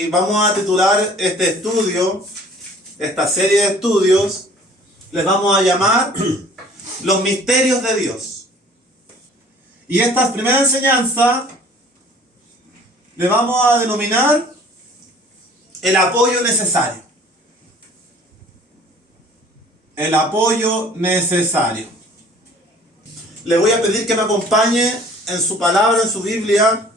Y vamos a titular este estudio, esta serie de estudios, les vamos a llamar Los Misterios de Dios. Y esta primera enseñanza le vamos a denominar el apoyo necesario. El apoyo necesario. Le voy a pedir que me acompañe en su palabra, en su Biblia,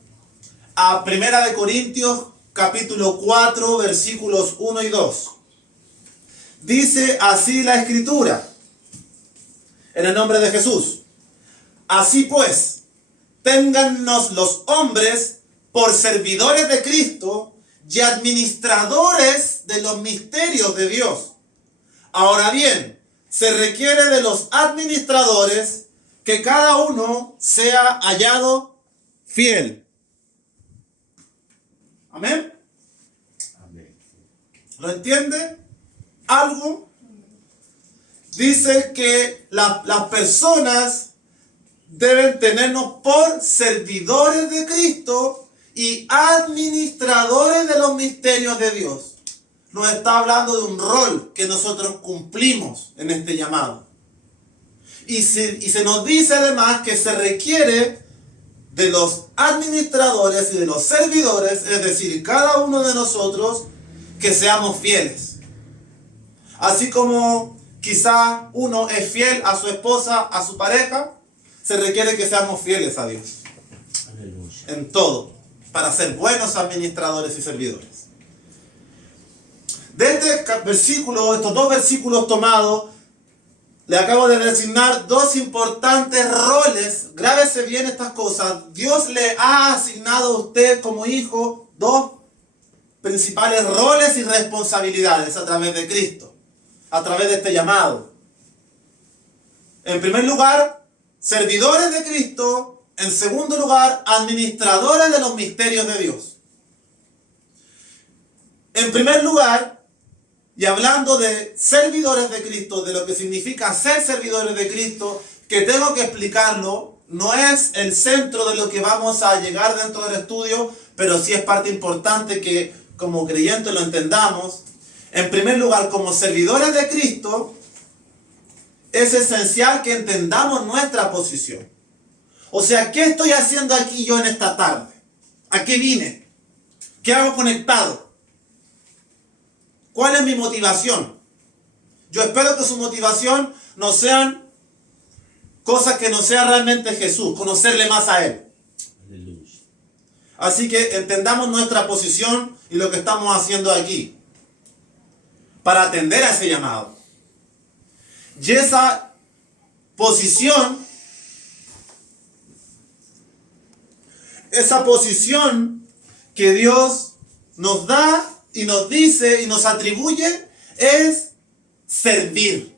a 1 Corintios capítulo 4, versículos 1 y 2. Dice así la Escritura, en el nombre de Jesús. Así pues, téngannos los hombres por servidores de Cristo y administradores de los misterios de Dios. Ahora bien, se requiere de los administradores que cada uno sea hallado fiel. ¿Amén? Amén. ¿Lo entiende? ¿Algo? Dice que las personas deben tenernos por servidores de Cristo y administradores de los misterios de Dios. Nos está hablando de un rol que nosotros cumplimos en este llamado. Y se nos dice además que se requiere de los administradores y de los servidores, es decir, cada uno de nosotros, que seamos fieles. Así como quizá uno es fiel a su esposa, a su pareja, se requiere que seamos fieles a Dios. Aleluya. En todo, para ser buenos administradores y servidores. De este versículo, estos dos versículos tomados, le acabo de designar dos importantes roles. Grábese bien estas cosas. Dios le ha asignado a usted como hijo dos principales roles y responsabilidades a través de Cristo, a través de este llamado. En primer lugar, servidores de Cristo. En segundo lugar, administradores de los misterios de Dios. En primer lugar, y hablando de servidores de Cristo, de lo que significa ser servidores de Cristo, que tengo que explicarlo, no es el centro de lo que vamos a llegar dentro del estudio, pero sí es parte importante que como creyentes lo entendamos. En primer lugar, como servidores de Cristo, es esencial que entendamos nuestra posición. O sea, ¿qué estoy haciendo aquí yo en esta tarde? ¿A qué vine? ¿Qué hago conectado? ¿Cuál es mi motivación? Yo espero que su motivación no sean cosas que no sea realmente Jesús, conocerle más a Él. Aleluya. Así que entendamos nuestra posición y lo que estamos haciendo aquí para atender a ese llamado. Y esa posición que Dios nos da y nos dice y nos atribuye es servir.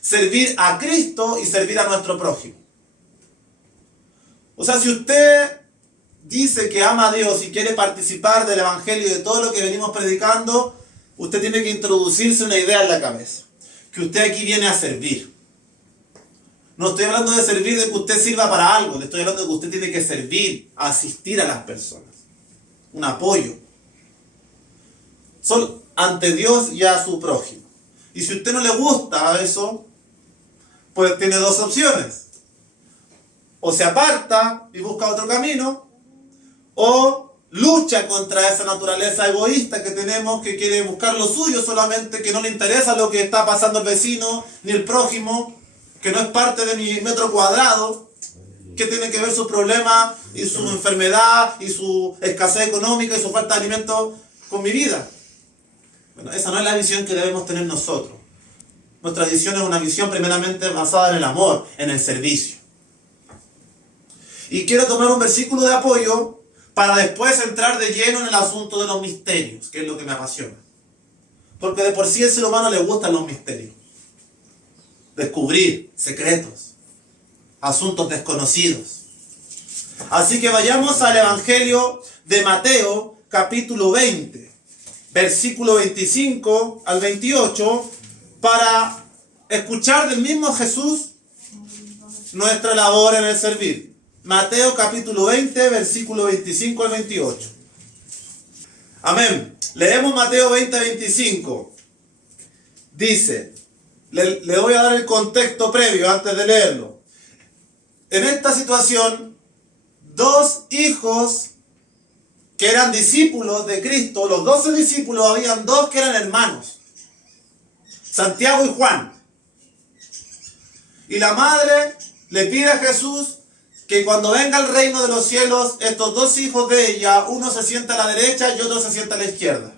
Servir a Cristo y servir a nuestro prójimo. O sea, si usted dice que ama a Dios y quiere participar del Evangelio y de todo lo que venimos predicando, usted tiene que introducirse una idea en la cabeza. Que usted aquí viene a servir. No estoy hablando de servir de que usted sirva para algo. Le estoy hablando de que usted tiene que servir, asistir a las personas. Un apoyo. Son ante Dios y a su prójimo. Y si a usted no le gusta eso, pues tiene dos opciones. O se aparta y busca otro camino, o lucha contra esa naturaleza egoísta que tenemos, que quiere buscar lo suyo solamente, que no le interesa lo que está pasando el vecino ni el prójimo, que no es parte de mi metro cuadrado, que tiene que ver su problema y su enfermedad y su escasez económica y su falta de alimento con mi vida. Bueno, esa no es la visión que debemos tener nosotros. Nuestra visión es una visión primeramente basada en el amor, en el servicio. Y quiero tomar un versículo de apoyo para después entrar de lleno en el asunto de los misterios, que es lo que me apasiona. Porque de por sí al ser humano le gustan los misterios. Descubrir secretos, asuntos desconocidos. Así que vayamos al Evangelio de Mateo, capítulo 20. Versículo 25 al 28, para escuchar del mismo Jesús nuestra labor en el servir. Mateo capítulo 20, versículo 25 al 28. Amén. Leemos Mateo 20:25. Dice, le voy a dar el contexto previo antes de leerlo. En esta situación, dos hijos que eran discípulos de Cristo, los 12 discípulos, habían dos que eran hermanos, Santiago y Juan. Y la madre le pide a Jesús que cuando venga el reino de los cielos, estos dos hijos de ella, uno se sienta a la derecha y otro se sienta a la izquierda.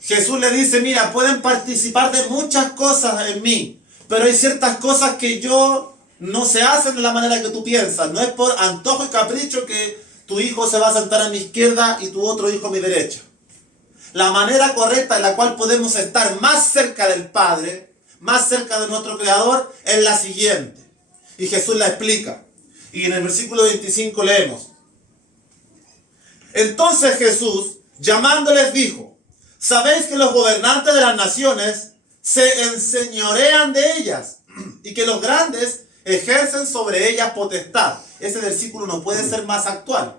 Jesús le dice, mira, pueden participar de muchas cosas en mí, pero hay ciertas cosas que yo no se hacen de la manera que tú piensas. No es por antojo y capricho que tu hijo se va a sentar a mi izquierda y tu otro hijo a mi derecha. La manera correcta en la cual podemos estar más cerca del Padre, más cerca de nuestro Creador, es la siguiente. Y Jesús la explica. Y en el versículo 25 leemos. Entonces Jesús, llamándoles, dijo, ¿sabéis que los gobernantes de las naciones se enseñorean de ellas y que los grandes ejercen sobre ellas potestad? Ese versículo no puede ser más actual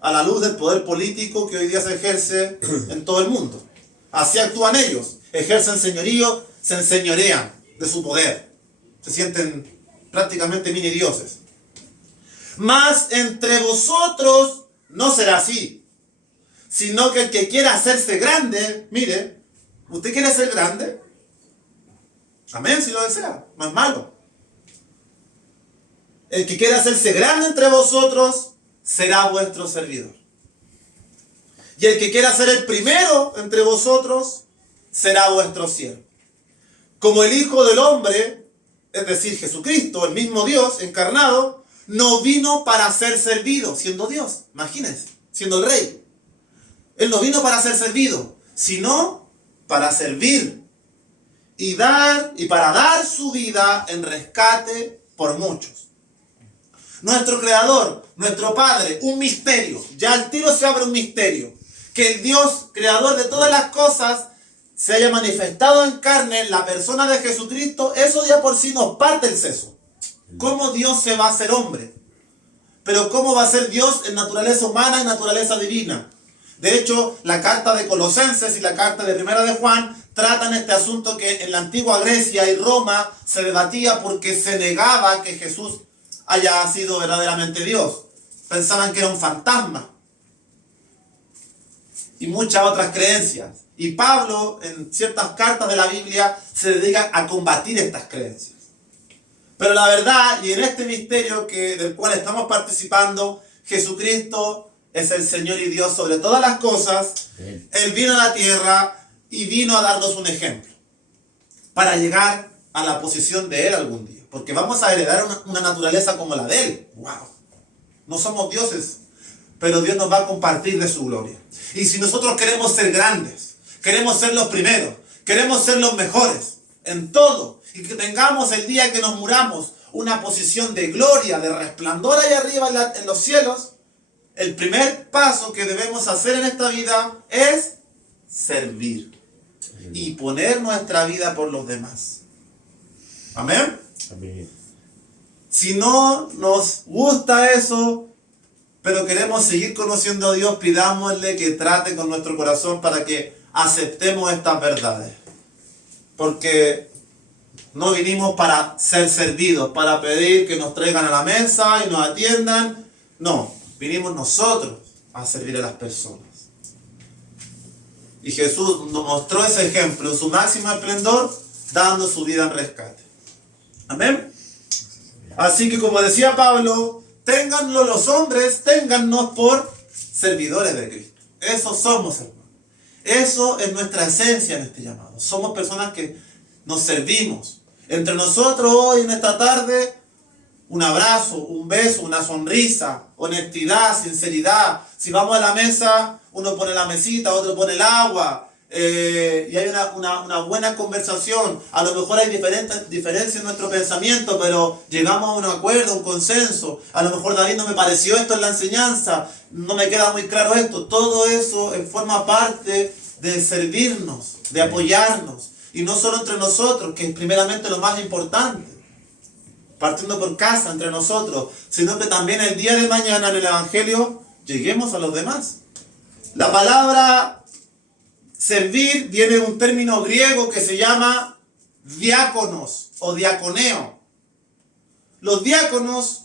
a la luz del poder político que hoy día se ejerce en todo el mundo. Así actúan ellos, ejercen señorío, se enseñorean de su poder, se sienten prácticamente mini dioses. Mas entre vosotros no será así, sino que el que quiera hacerse grande, mire, ¿usted quiere ser grande? Amén, si lo desea, no es malo. El que quiera hacerse grande entre vosotros será vuestro servidor. Y el que quiera ser el primero entre vosotros será vuestro siervo. Como el Hijo del Hombre, es decir, Jesucristo, el mismo Dios encarnado, no vino para ser servido, siendo Dios. Imagínense, siendo el Rey. Él no vino para ser servido, sino para servir y para dar su vida en rescate por muchos. Nuestro Creador, nuestro Padre, un misterio. Ya al tiro se abre un misterio. Que el Dios, Creador de todas las cosas, se haya manifestado en carne en la persona de Jesucristo, eso ya por sí nos parte el seso. ¿Cómo Dios se va a hacer hombre? Pero ¿cómo va a ser Dios en naturaleza humana y naturaleza divina? De hecho, la carta de Colosenses y la carta de Primera de Juan tratan este asunto que en la antigua Grecia y Roma se debatía porque se negaba que Jesús haya sido verdaderamente Dios. Pensaban que era un fantasma. Y muchas otras creencias. Y Pablo, en ciertas cartas de la Biblia, se dedica a combatir estas creencias. Pero la verdad, y en este misterio del cual estamos participando, Jesucristo es el Señor y Dios sobre todas las cosas. Él vino a la tierra y vino a darnos un ejemplo para llegar a la posición de Él algún día. Porque vamos a heredar una naturaleza como la de Él. ¡Wow! No somos dioses, pero Dios nos va a compartir de su gloria. Y si nosotros queremos ser grandes, queremos ser los primeros, queremos ser los mejores en todo, y que tengamos el día que nos muramos una posición de gloria, de resplandor allá arriba en los cielos, el primer paso que debemos hacer en esta vida es servir y poner nuestra vida por los demás. Amén. Amén. Si no nos gusta eso, pero queremos seguir conociendo a Dios, pidámosle que trate con nuestro corazón para que aceptemos estas verdades. Porque no vinimos para ser servidos, para pedir que nos traigan a la mesa y nos atiendan. No, vinimos nosotros a servir a las personas. Y Jesús nos mostró ese ejemplo en su máximo esplendor, dando su vida en rescate. Amén. Así que como decía Pablo, ténganlo los hombres, téngannos por servidores de Cristo. Eso somos, hermanos. Eso es nuestra esencia en este llamado. Somos personas que nos servimos. Entre nosotros hoy en esta tarde, un abrazo, un beso, una sonrisa, honestidad, sinceridad. Si vamos a la mesa, uno pone la mesita, otro pone el agua. Y hay una buena conversación. A lo mejor hay diferencias en nuestro pensamiento, pero llegamos a un acuerdo, un consenso. A lo mejor, David, no me pareció esto en la enseñanza, no me queda muy claro esto. Todo eso forma parte de servirnos, de apoyarnos, y no solo entre nosotros, que es primeramente lo más importante, partiendo por casa entre nosotros, sino que también el día de mañana en el Evangelio lleguemos a los demás. La palabra servir viene de un término griego que se llama diáconos o diaconeo. Los diáconos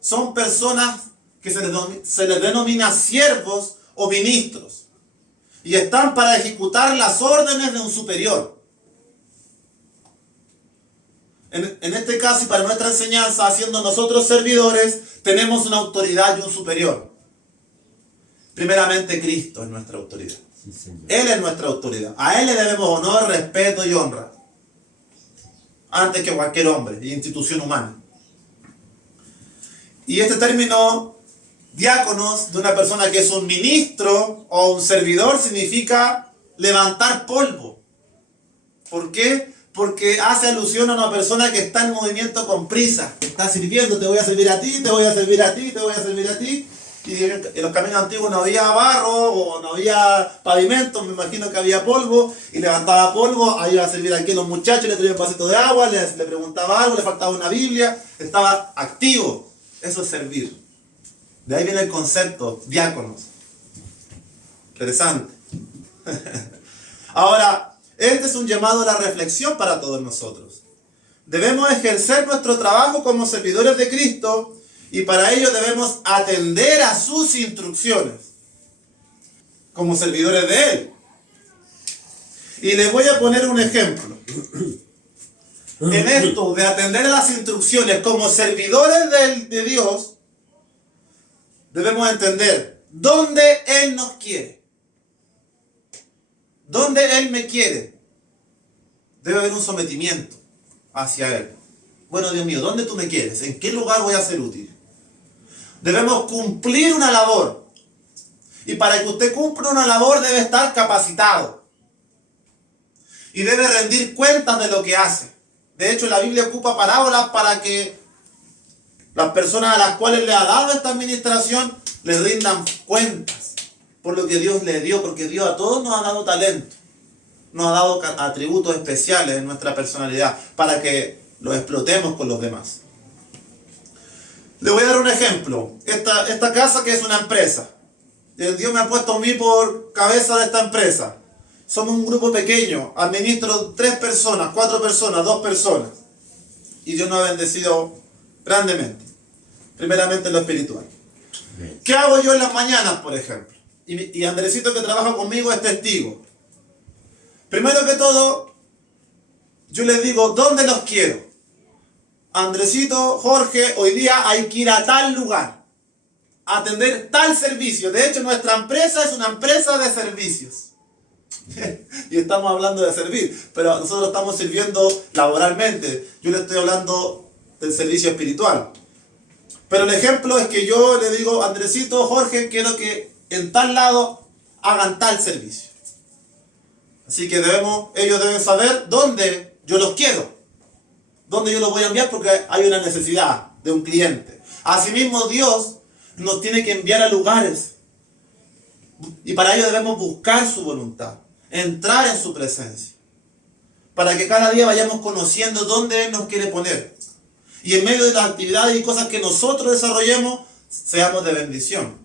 son personas que se les denomina siervos o ministros y están para ejecutar las órdenes de un superior. En este caso y para nuestra enseñanza, siendo nosotros servidores, tenemos una autoridad y un superior. Primeramente Cristo es nuestra autoridad. Sí, Señor. Él es nuestra autoridad. A Él le debemos honor, respeto y honra. Antes que cualquier hombre y institución humana. Y este término diáconos de una persona que es un ministro o un servidor significa levantar polvo. ¿Por qué? Porque hace alusión a una persona que está en movimiento con prisa. Está sirviendo, te voy a servir a ti, te voy a servir a ti, te voy a servir a ti. Y en los caminos antiguos no había barro o no había pavimento, me imagino que había polvo, y levantaba polvo, ahí iba a servir aquí a los muchachos, le traía un vasito de agua, le preguntaba algo, le faltaba una Biblia, estaba activo. Eso es servir. De ahí viene el concepto, diáconos. Interesante. Ahora, este es un llamado a la reflexión para todos nosotros. Debemos ejercer nuestro trabajo como servidores de Cristo, y para ello debemos atender a sus instrucciones como servidores de Él. Y les voy a poner un ejemplo. En esto de atender a las instrucciones como servidores de Dios, debemos entender dónde Él nos quiere. Dónde Él me quiere. Debe haber un sometimiento hacia Él. Bueno, Dios mío, ¿dónde tú me quieres? ¿En qué lugar voy a ser útil? Debemos cumplir una labor. Y para que usted cumpla una labor debe estar capacitado. Y debe rendir cuentas de lo que hace. De hecho, la Biblia ocupa parábolas para que las personas a las cuales le ha dado esta administración les rindan cuentas por lo que Dios les dio. Porque Dios a todos nos ha dado talento. Nos ha dado atributos especiales en nuestra personalidad para que los explotemos con los demás. Le voy a dar un ejemplo. Esta casa que es una empresa. Dios me ha puesto a mí por cabeza de esta empresa. Somos un grupo pequeño. Administro 3 personas, 4 personas, 2 personas. Y Dios nos ha bendecido grandemente. Primeramente en lo espiritual. ¿Qué hago yo en las mañanas, por ejemplo? Y Andresito, que trabaja conmigo, es testigo. Primero que todo, yo les digo, ¿dónde los quiero? Andresito, Jorge, hoy día hay que ir a tal lugar, a atender tal servicio. De hecho, nuestra empresa es una empresa de servicios. Y estamos hablando de servir, pero nosotros estamos sirviendo laboralmente. Yo le estoy hablando del servicio espiritual. Pero el ejemplo es que yo le digo, Andresito, Jorge, quiero que en tal lado hagan tal servicio. Así que ellos deben saber dónde yo los quiero. ¿Dónde yo los voy a enviar? Porque hay una necesidad de un cliente. Asimismo, Dios nos tiene que enviar a lugares. Y para ello debemos buscar su voluntad. Entrar en su presencia. Para que cada día vayamos conociendo dónde Él nos quiere poner. Y en medio de las actividades y cosas que nosotros desarrollemos, seamos de bendición.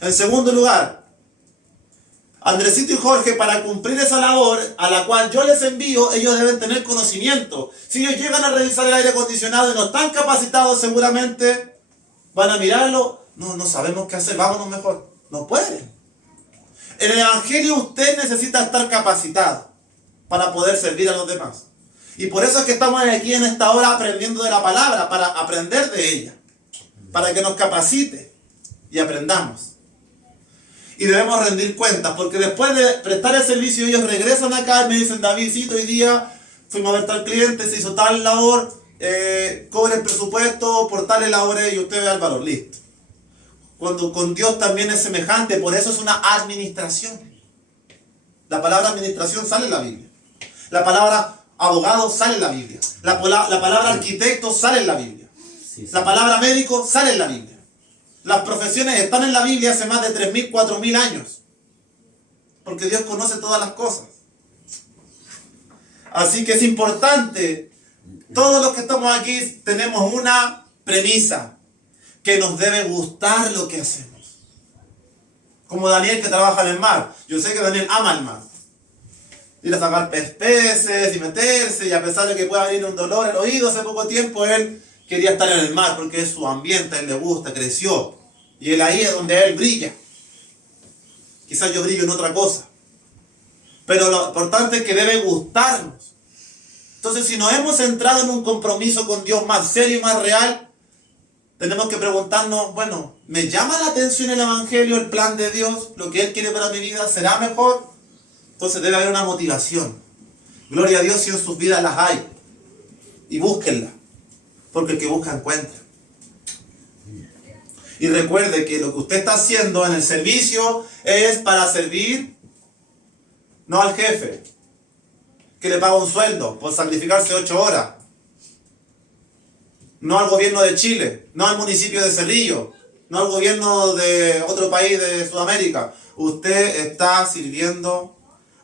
En segundo lugar, Andresito y Jorge, para cumplir esa labor a la cual yo les envío, ellos deben tener conocimiento. Si ellos llegan a revisar el aire acondicionado y no están capacitados, seguramente van a mirarlo. No sabemos qué hacer, vámonos mejor. No pueden. En el Evangelio usted necesita estar capacitado para poder servir a los demás. Y por eso es que estamos aquí en esta hora aprendiendo de la palabra, para aprender de ella. Para que nos capacite y aprendamos. Y debemos rendir cuentas, porque después de prestar el servicio ellos regresan acá y me dicen, Davidcito, hoy día fuimos a ver tal cliente, se hizo tal labor, cobre el presupuesto por tales labores y usted ve el valor, listo. Cuando con Dios también es semejante, por eso es una administración. La palabra administración sale en la Biblia. La palabra abogado sale en la Biblia. La palabra arquitecto sale en la Biblia. La palabra médico sale en la Biblia. Las profesiones están en la Biblia hace más de 3.000, 4.000 años. Porque Dios conoce todas las cosas. Así que es importante, todos los que estamos aquí tenemos una premisa, que nos debe gustar lo que hacemos. Como Daniel que trabaja en el mar. Yo sé que Daniel ama el mar. Ir a sacar peces y meterse, y a pesar de que pueda venir un dolor al oído hace poco tiempo, él quería estar en el mar porque es su ambiente, a él le gusta, creció. Y él ahí es donde él brilla. Quizás yo brillo en otra cosa. Pero lo importante es que debe gustarnos. Entonces, si nos hemos entrado en un compromiso con Dios más serio y más real, tenemos que preguntarnos, bueno, ¿me llama la atención el Evangelio, el plan de Dios? ¿Lo que Él quiere para mi vida será mejor? Entonces debe haber una motivación. Gloria a Dios si en sus vidas las hay. Y búsquenla. Porque el que busca encuentra. Y recuerde que lo que usted está haciendo en el servicio es para servir, no al jefe, que le paga un sueldo por sacrificarse 8 horas. No al gobierno de Chile, no al municipio de Cerrillo, no al gobierno de otro país de Sudamérica. Usted está sirviendo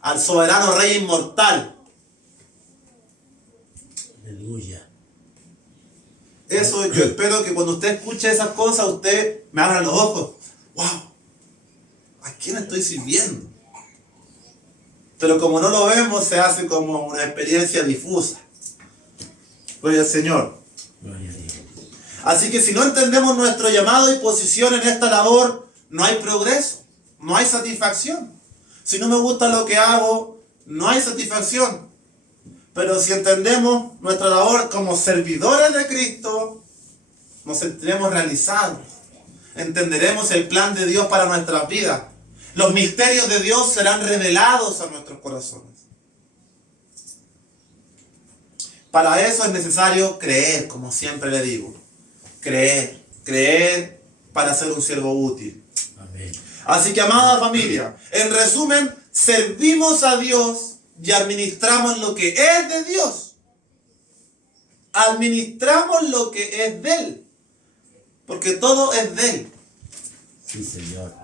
al soberano Rey inmortal. Aleluya. Eso yo espero que cuando usted escuche esas cosas, usted me abra los ojos. ¡Wow! ¿A quién estoy sirviendo? Pero como no lo vemos, se hace como una experiencia difusa. Gloria al Señor. Gloria a Dios. Así que si no entendemos nuestro llamado y posición en esta labor, no hay progreso, no hay satisfacción. Si no me gusta lo que hago, no hay satisfacción. Pero si entendemos nuestra labor como servidores de Cristo, nos sentiremos realizados. Entenderemos el plan de Dios para nuestras vidas. Los misterios de Dios serán revelados a nuestros corazones. Para eso es necesario creer, como siempre le digo. Creer para ser un siervo útil. Amén. Así que, amada familia, en resumen, servimos a Dios y administramos lo que es de Dios. Administramos lo que es de Él. Porque todo es de Él. Sí, Señor.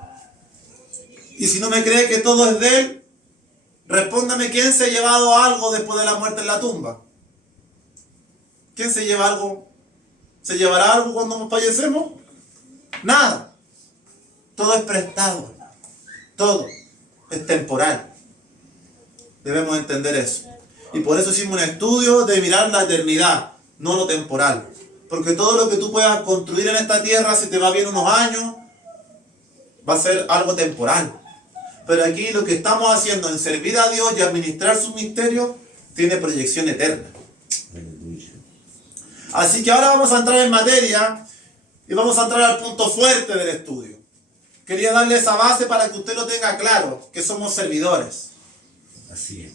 Y si no me cree que todo es de Él, respóndame, ¿quién se ha llevado algo después de la muerte en la tumba? ¿Quién se lleva algo? ¿Se llevará algo cuando nos fallecemos? Nada. Todo es prestado. Todo es temporal. Debemos entender eso. Y por eso hicimos un estudio de mirar la eternidad, no lo temporal. Porque todo lo que tú puedas construir en esta tierra, si te va bien unos años, va a ser algo temporal. Pero aquí lo que estamos haciendo en servir a Dios y administrar su misterio, tiene proyección eterna. Aleluya. Así que ahora vamos a entrar en materia y vamos a entrar al punto fuerte del estudio. Quería darle esa base para que usted lo tenga claro, que somos servidores. Así es.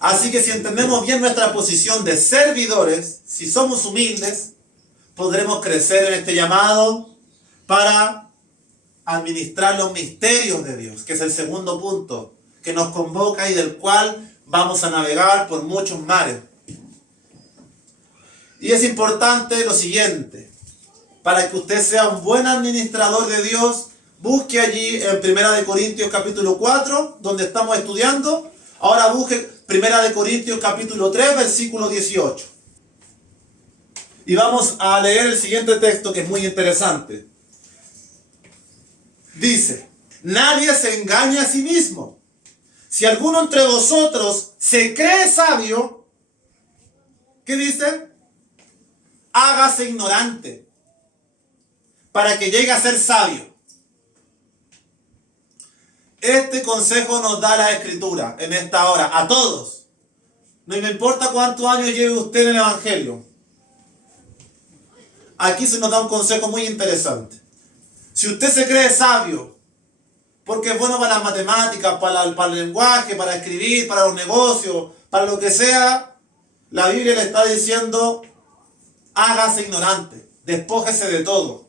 Así que si entendemos bien nuestra posición de servidores, si somos humildes, podremos crecer en este llamado para administrar los misterios de Dios, que es el segundo punto que nos convoca y del cual vamos a navegar por muchos mares. Y es importante lo siguiente: para que usted sea un buen administrador de Dios, busque allí en 1 Corintios capítulo 4, donde estamos estudiando. Ahora busque 1 Corintios capítulo 3, versículo 18. Y vamos a leer el siguiente texto, que es muy interesante. Dice: nadie se engañe a sí mismo. Si alguno entre vosotros se cree sabio, ¿qué dice? Hágase ignorante, para que llegue a ser sabio. Este consejo nos da la Escritura en esta hora, a todos. No me importa cuántos años lleve usted en el Evangelio. Aquí se nos da un consejo muy interesante. Si usted se cree sabio, porque es bueno para las matemáticas, para el lenguaje, para escribir, para los negocios, para lo que sea, la Biblia le está diciendo: hágase ignorante, despójese de todo.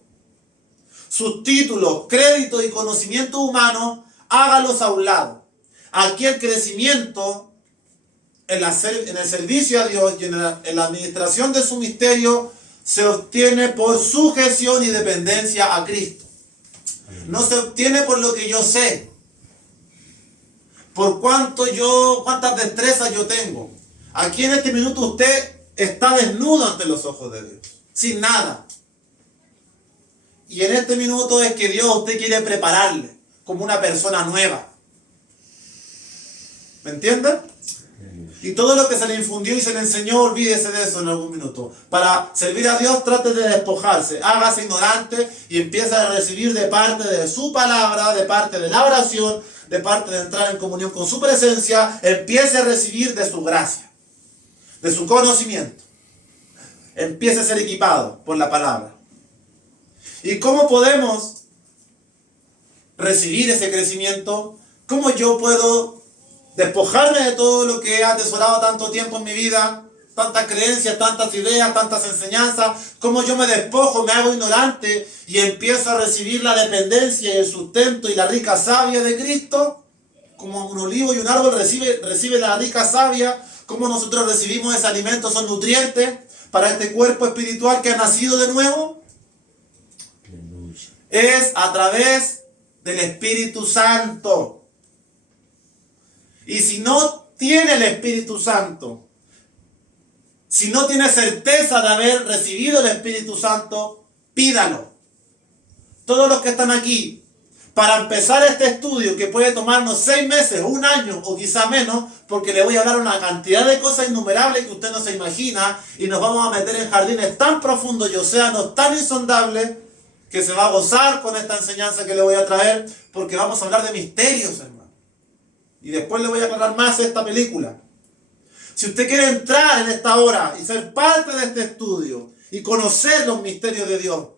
Sus títulos, créditos y conocimientos humanos, hágalos a un lado. Aquí el crecimiento en el servicio a Dios y en la administración de su misterio se obtiene por sujeción y dependencia a Cristo. No se obtiene por lo que yo sé, por cuántas destrezas yo tengo. Aquí en este minuto usted está desnudo ante los ojos de Dios, sin nada. Y en este minuto es que Dios a usted quiere prepararle. como una persona nueva. ¿Me entienden? Y todo lo que se le infundió y se le enseñó, olvídese de eso en algún minuto. Para servir a Dios, trate de despojarse. Hágase ignorante y empiece a recibir de parte de su palabra, de parte de la oración, de parte de entrar en comunión con su presencia. Empiece a recibir de su gracia, de su conocimiento. Empiece a ser equipado por la palabra. ¿Y cómo podemos recibir ese crecimiento? ¿Cómo yo puedo despojarme de todo lo que he atesorado tanto tiempo en mi vida? Tantas creencias, tantas ideas, tantas enseñanzas. ¿Cómo yo me despojo, me hago ignorante y empiezo a recibir la dependencia y el sustento y la rica savia de Cristo? Como un olivo y un árbol recibe la rica savia. ¿Cómo nosotros recibimos ese alimento, esos nutrientes para este cuerpo espiritual que ha nacido de nuevo? Aleluya. Es a través del Espíritu Santo. Y si no tiene el Espíritu Santo, si no tiene certeza de haber recibido el Espíritu Santo, pídalo. Todos los que están aquí, para empezar este estudio que puede tomarnos 6 meses, 1 año o quizá menos, porque le voy a hablar una cantidad de cosas innumerables que usted no se imagina, y nos vamos a meter en jardines tan profundos y océanos tan insondables que se va a gozar con esta enseñanza que le voy a traer, porque vamos a hablar de misterios, hermano. Y después le voy a aclarar más esta película. Si usted quiere entrar en esta hora y ser parte de este estudio y conocer los misterios de Dios,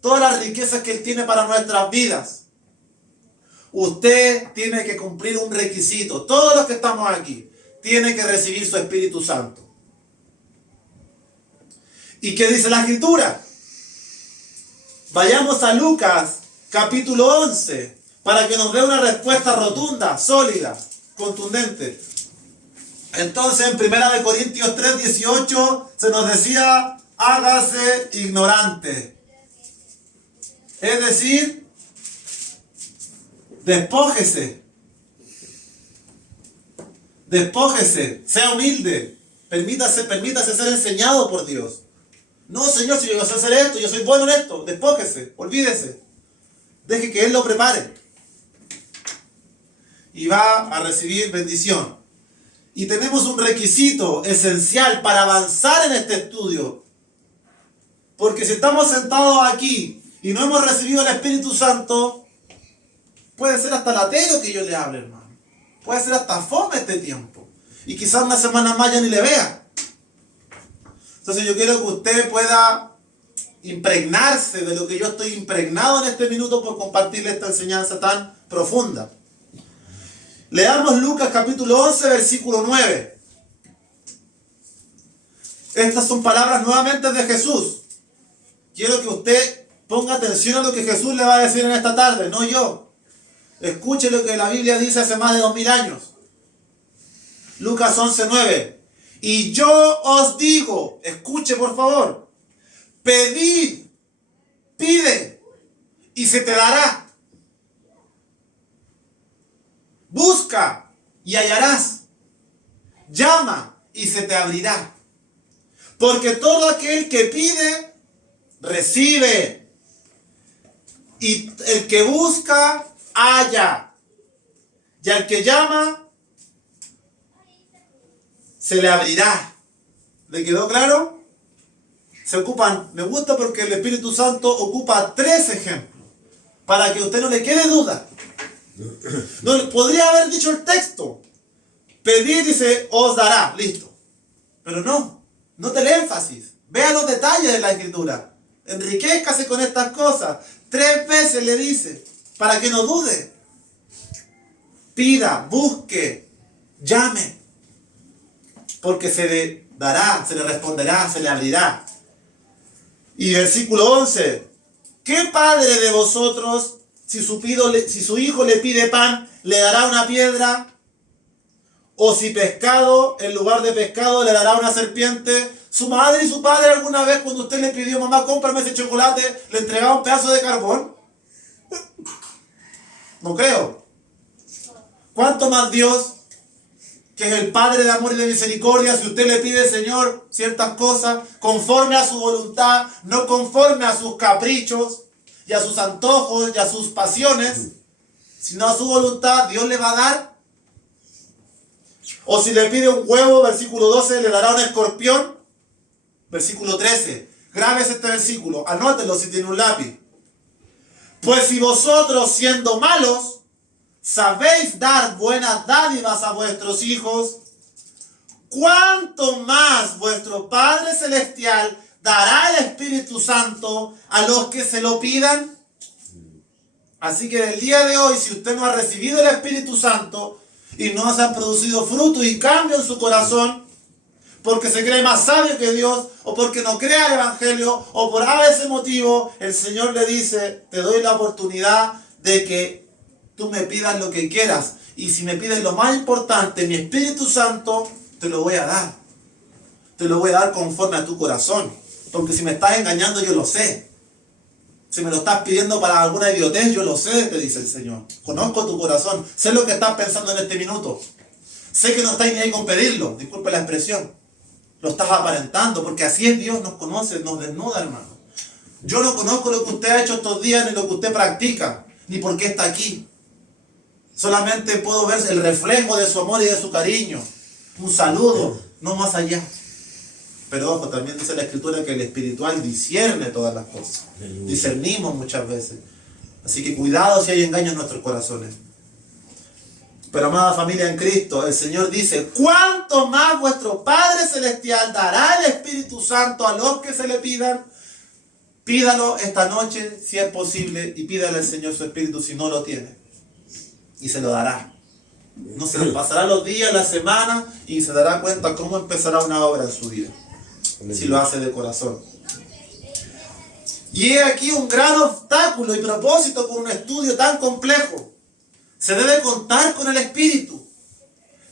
todas las riquezas que Él tiene para nuestras vidas, usted tiene que cumplir un requisito. Todos los que estamos aquí tienen que recibir su Espíritu Santo. ¿Y qué dice la Escritura? Vayamos a Lucas capítulo 11 para que nos dé una respuesta rotunda, sólida, contundente. Entonces en 1 Corintios 3:18 se nos decía: hágase ignorante. Es decir, despójese. Despójese, sea humilde, permítase ser enseñado por Dios. No, Señor, si yo sé hacer esto, yo soy bueno en esto, despójese, olvídese. Deje que Él lo prepare. Y va a recibir bendición. Y tenemos un requisito esencial para avanzar en este estudio. Porque si estamos sentados aquí y no hemos recibido el Espíritu Santo, puede ser hasta latero que yo le hable, hermano. Puede ser hasta fome este tiempo. Y quizás una semana más ya ni le vea. Entonces yo quiero que usted pueda impregnarse de lo que yo estoy impregnado en este minuto por compartirle esta enseñanza tan profunda. Leamos Lucas capítulo 11, versículo 9. Estas son palabras nuevamente de Jesús. Quiero que usted ponga atención a lo que Jesús le va a decir en esta tarde, no yo. Escuche lo que la Biblia dice hace más de 2000 años. Lucas 11, 9. Y yo os digo, escuche por favor, pedid, pide, y se te dará. Busca y hallarás. Llama y se te abrirá. Porque todo aquel que pide, recibe. Y el que busca, halla. Y al que llama, se le abrirá. ¿Le quedó claro? Se ocupan, me gusta porque el Espíritu Santo ocupa 3 ejemplos, para que a usted no le quede duda. No, podría haber dicho el texto, pedir, dice, os dará, listo. Pero no te le énfasis. Vea los detalles de la Escritura. Enriquézcase con estas cosas. 3 veces le dice, para que no dude. Pida, busque, llame. Porque se le dará, se le responderá, se le abrirá. Y versículo 11. ¿Qué padre de vosotros, si su hijo le pide pan, le dará una piedra? O si pescado, en lugar de pescado, le dará una serpiente. Su madre y su padre alguna vez, cuando usted le pidió, mamá, cómprame ese chocolate, le entregaba un pedazo de carbón. No creo. ¿Cuánto más Dios, que es el Padre de amor y de misericordia, si usted le pide, Señor, ciertas cosas, conforme a su voluntad, no conforme a sus caprichos, y a sus antojos, y a sus pasiones, si no a su voluntad, Dios le va a dar. O si le pide un huevo, versículo 12, le dará un escorpión. Versículo 13. Grábese este versículo, anótelo si tiene un lápiz. Pues si vosotros, siendo malos, sabéis dar buenas dádivas a vuestros hijos, ¿cuánto más vuestro Padre Celestial dará el Espíritu Santo a los que se lo pidan? Así que el día de hoy, si usted no ha recibido el Espíritu Santo y no se han producido frutos y cambios en su corazón, porque se cree más sabio que Dios, o porque no crea el Evangelio, o por ese motivo, el Señor le dice, te doy la oportunidad de que tú me pidas lo que quieras. Y si me pides lo más importante, mi Espíritu Santo, te lo voy a dar. Te lo voy a dar conforme a tu corazón. Porque si me estás engañando, yo lo sé. Si me lo estás pidiendo para alguna idiotez, yo lo sé, te dice el Señor. Conozco tu corazón. Sé lo que estás pensando en este minuto. Sé que no estáis ni ahí con pedirlo. Disculpe la expresión. Lo estás aparentando, porque así es Dios, nos conoce, nos desnuda, hermano. Yo no conozco lo que usted ha hecho estos días, ni lo que usted practica, ni por qué está aquí. Solamente puedo ver el reflejo de su amor y de su cariño. Un saludo, no más allá. Pero ojo, también dice la Escritura que el espiritual discierne todas las cosas. Discernimos muchas veces. Así que cuidado si hay engaño en nuestros corazones. Pero amada familia en Cristo, el Señor dice, ¿cuánto más vuestro Padre Celestial dará el Espíritu Santo a los que se le pidan? Pídalo esta noche si es posible y pídale al Señor su Espíritu si no lo tiene. Y se lo dará. No se le pasará los días, la semana y se dará cuenta cómo empezará una obra en su vida. Si lo hace de corazón. Y he aquí un gran obstáculo y propósito con un estudio tan complejo. Se debe contar con el Espíritu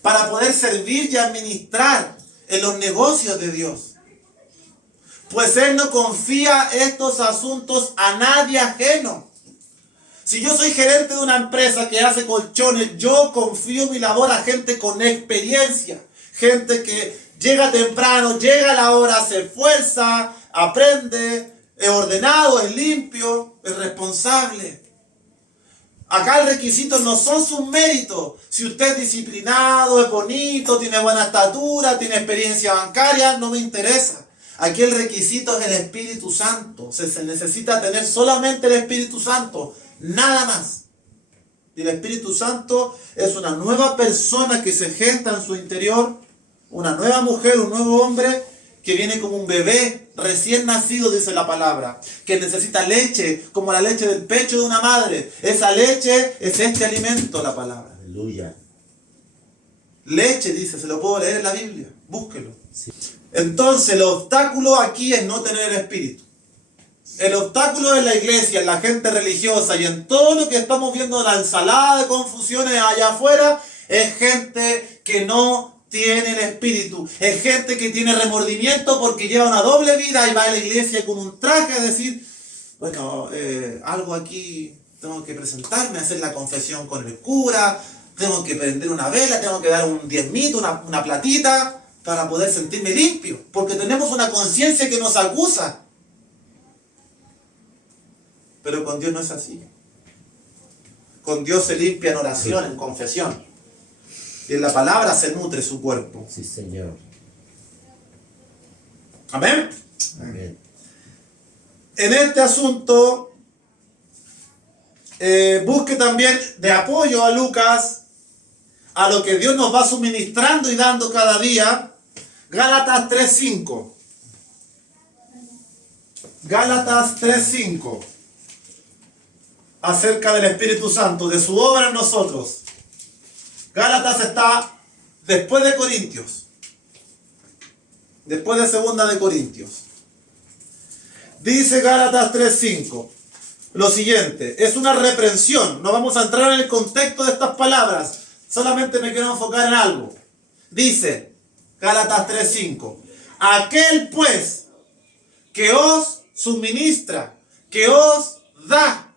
para poder servir y administrar en los negocios de Dios. Pues Él no confía estos asuntos a nadie ajeno. Si yo soy gerente de una empresa que hace colchones, yo confío mi labor a gente con experiencia. Gente que llega temprano, llega a la hora, se esfuerza, aprende, es ordenado, es limpio, es responsable. Acá el requisito no son sus méritos. Si usted es disciplinado, es bonito, tiene buena estatura, tiene experiencia bancaria, no me interesa. Aquí el requisito es el Espíritu Santo. Se necesita tener solamente el Espíritu Santo, nada más. Y el Espíritu Santo es una nueva persona que se gesta en su interior, una nueva mujer, un nuevo hombre que viene como un bebé recién nacido, dice la palabra, que necesita leche, como la leche del pecho de una madre. Esa leche es este alimento, la palabra. Aleluya. Leche, dice, se lo puedo leer en la Biblia, búsquelo. Sí. Entonces, el obstáculo aquí es no tener el Espíritu. El obstáculo en la iglesia, en la gente religiosa y en todo lo que estamos viendo, la ensalada de confusiones allá afuera, es gente que no tiene el Espíritu. Es gente que tiene remordimiento porque lleva una doble vida y va a la iglesia con un traje a decir, bueno, algo aquí, tengo que presentarme, hacer la confesión con el cura, tengo que prender una vela, tengo que dar un diezmito, una platita, para poder sentirme limpio, porque tenemos una conciencia que nos acusa. Pero con Dios no es así. Con Dios se limpia en oración, en confesión. Y en la palabra se nutre su cuerpo. Sí, Señor. Amén. Amén. En este asunto, busque también de apoyo a Lucas, a lo que Dios nos va suministrando y dando cada día. Gálatas 3:5. Gálatas 3:5. Acerca del Espíritu Santo, de su obra en nosotros. Gálatas está después de Corintios. Después de segunda de Corintios. Dice Gálatas 3:5. Lo siguiente, es una reprensión. No vamos a entrar en el contexto de estas palabras. Solamente me quiero enfocar en algo. Dice Gálatas 3:5. Aquel pues que os suministra, que os da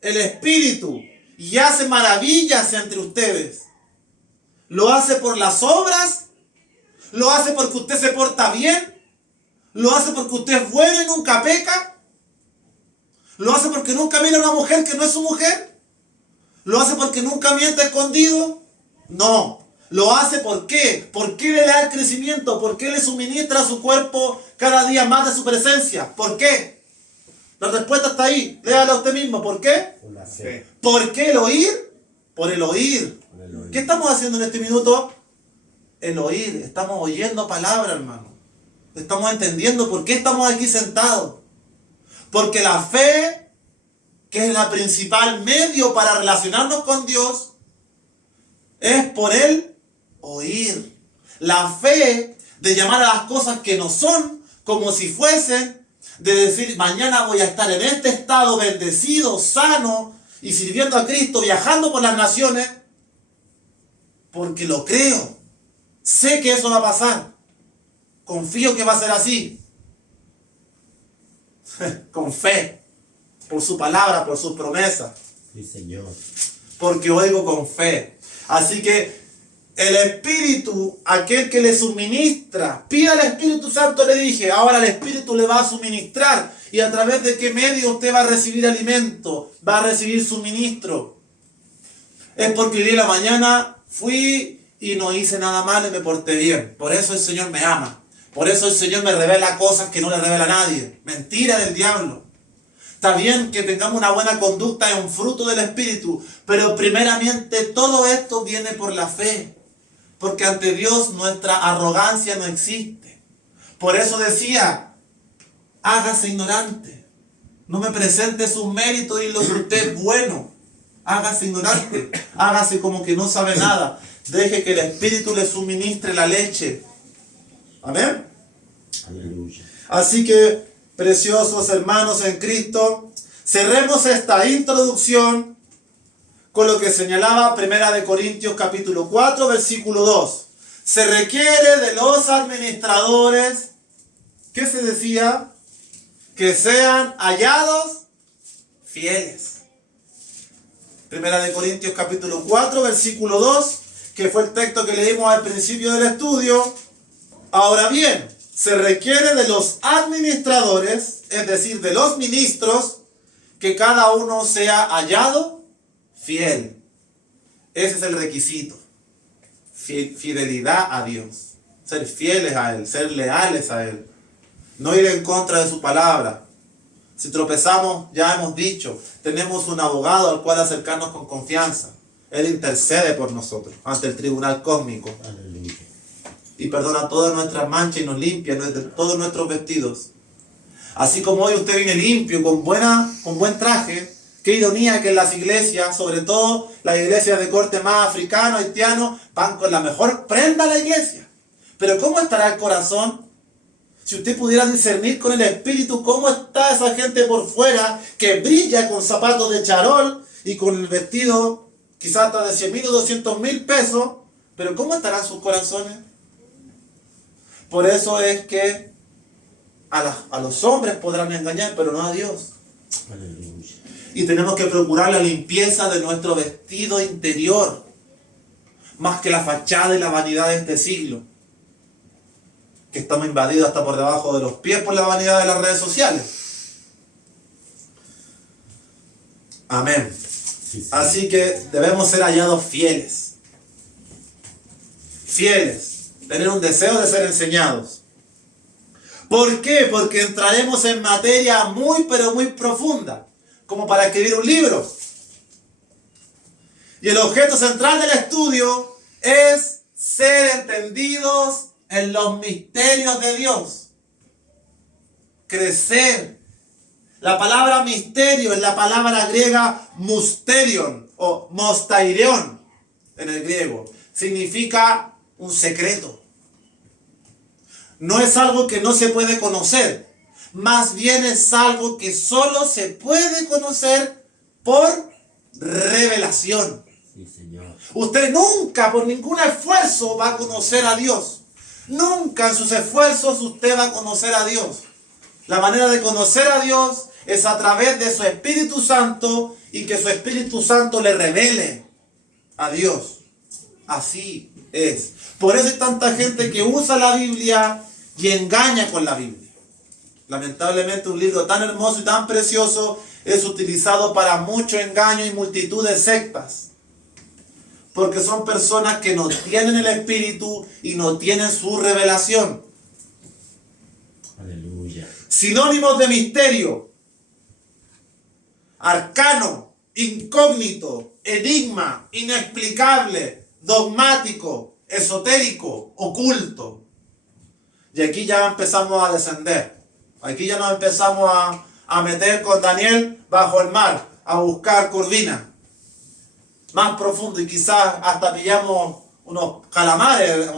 el Espíritu y hace maravillas entre ustedes, ¿lo hace por las obras? ¿Lo hace porque usted se porta bien? ¿Lo hace porque usted es bueno y nunca peca? ¿Lo hace porque nunca mira a una mujer que no es su mujer? ¿Lo hace porque nunca miente escondido? No. ¿Lo hace por qué? ¿Por qué le da el crecimiento? ¿Por qué le suministra a su cuerpo cada día más de su presencia? ¿Por qué? La respuesta está ahí. Léala usted mismo. ¿Por qué? Por la fe. ¿Por qué el oír? Por el oír. Por el oír. ¿Qué estamos haciendo en este minuto? El oír. Estamos oyendo palabra, hermano. Estamos entendiendo por qué estamos aquí sentados. Porque la fe, que es la principal medio para relacionarnos con Dios, es por el oír. La fe de llamar a las cosas que no son como si fuesen, de decir mañana voy a estar en este estado bendecido, sano y sirviendo a Cristo, viajando por las naciones, porque lo creo. Sé que eso va a pasar. Confío que va a ser así. Con fe, por su palabra, por sus promesas. Sí, Señor. Porque oigo con fe. Así que el Espíritu, aquel que le suministra, pida al Espíritu Santo, le dije, ahora el Espíritu le va a suministrar. ¿Y a través de qué medio usted va a recibir alimento? Va a recibir suministro. Es porque hoy día en la mañana fui y no hice nada mal y me porté bien. Por eso el Señor me ama. Por eso el Señor me revela cosas que no le revela a nadie. Mentira del diablo. Está bien que tengamos una buena conducta, es un fruto del Espíritu, pero primeramente todo esto viene por la fe, porque ante Dios nuestra arrogancia no existe. Por eso decía, hágase ignorante, no me presente sus méritos y lo que usted es bueno, hágase ignorante, hágase como que no sabe nada, deje que el Espíritu le suministre la leche. Amén. Aleluya. Así que, preciosos hermanos en Cristo, cerremos esta introducción con lo que señalaba 1 Corintios capítulo 4, versículo 2. Se requiere de los administradores, ¿qué se decía? Que sean hallados fieles. 1 Corintios capítulo 4, versículo 2, que fue el texto que leímos al principio del estudio. Ahora bien, se requiere de los administradores, es decir, de los ministros, que cada uno sea hallado fiel. Ese es el requisito. Fidelidad a Dios. Ser fieles a Él, ser leales a Él. No ir en contra de su palabra. Si tropezamos, ya hemos dicho, tenemos un abogado al cual acercarnos con confianza. Él intercede por nosotros ante el tribunal cósmico. Aleluya. Y perdona todas nuestras manchas y nos limpia todos nuestros vestidos. Así como hoy usted viene limpio, con buen traje. Qué ironía que en las iglesias, sobre todo las iglesias de corte más africano, haitiano, van con la mejor prenda a la iglesia. Pero ¿cómo estará el corazón? Si usted pudiera discernir con el Espíritu cómo está esa gente por fuera, que brilla con zapatos de charol y con el vestido quizás hasta de 100,000 o 200,000 pesos, pero ¿cómo estarán sus corazones? Por eso es que a los hombres podrán engañar, pero no a Dios. Aleluya. Y tenemos que procurar la limpieza de nuestro vestido interior, más que la fachada y la vanidad de este siglo, que estamos invadidos hasta por debajo de los pies por la vanidad de las redes sociales. Amén. Sí, sí. Así que debemos ser hallados fieles. Fieles. Tener un deseo de ser enseñados. ¿Por qué? Porque entraremos en materia muy pero muy profunda, como para escribir un libro. Y el objeto central del estudio es ser entendidos en los misterios de Dios. Crecer. La palabra misterio es la palabra griega musterion o mostairion en el griego. Significa un secreto. No es algo que no se puede conocer. Más bien es algo que solo se puede conocer por revelación. Sí, Señor. Usted nunca, por ningún esfuerzo, va a conocer a Dios. Nunca en sus esfuerzos usted va a conocer a Dios. La manera de conocer a Dios es a través de su Espíritu Santo y que su Espíritu Santo le revele a Dios. Así es. Por eso hay tanta gente que usa la Biblia y engaña con la Biblia. Lamentablemente un libro tan hermoso y tan precioso es utilizado para mucho engaño y multitud de sectas. Porque son personas que no tienen el Espíritu y no tienen su revelación. Aleluya. Sinónimos de misterio: arcano, incógnito, enigma, inexplicable, dogmático, esotérico, oculto. Y aquí ya empezamos a descender. Aquí ya nos empezamos a meter con Daniel bajo el mar, a buscar corvinas más profundo, y quizás hasta pillamos unos calamares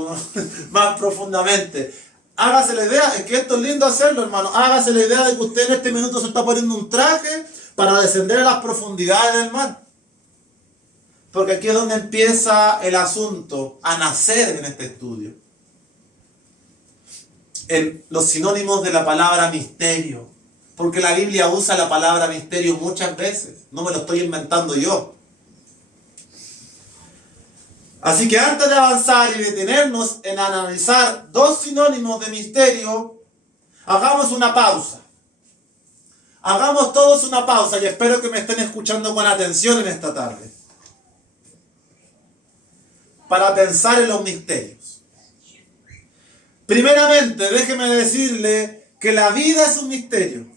más profundamente. Hágase la idea, es que esto es lindo hacerlo, hermano. Hágase la idea de que usted en este minuto se está poniendo un traje para descender a las profundidades del mar. Porque aquí es donde empieza el asunto a nacer en este estudio. En los sinónimos de la palabra misterio. Porque la Biblia usa la palabra misterio muchas veces. No me lo estoy inventando yo. Así que antes de avanzar y detenernos en analizar dos sinónimos de misterio, hagamos una pausa. Hagamos todos una pausa y espero que me estén escuchando con atención en esta tarde. Para pensar en los misterios. Primeramente, déjeme decirle que la vida es un misterio.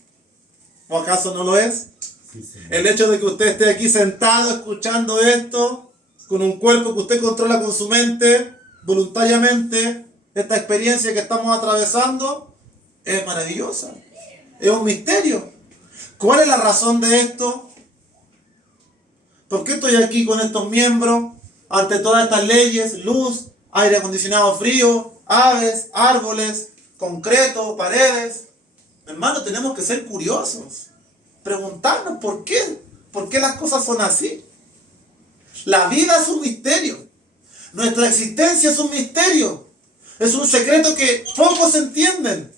¿O acaso no lo es? Sí, Señor. El hecho de que usted esté aquí sentado escuchando esto, con un cuerpo que usted controla con su mente, voluntariamente, esta experiencia que estamos atravesando, es maravillosa. Es un misterio. ¿Cuál es la razón de esto? ¿Por qué estoy aquí con estos miembros? Ante todas estas leyes, luz, aire acondicionado frío, aves, árboles, concreto, paredes. Hermano, tenemos que ser curiosos. Preguntarnos por qué. ¿Por qué las cosas son así? La vida es un misterio. Nuestra existencia es un misterio. Es un secreto que pocos entienden.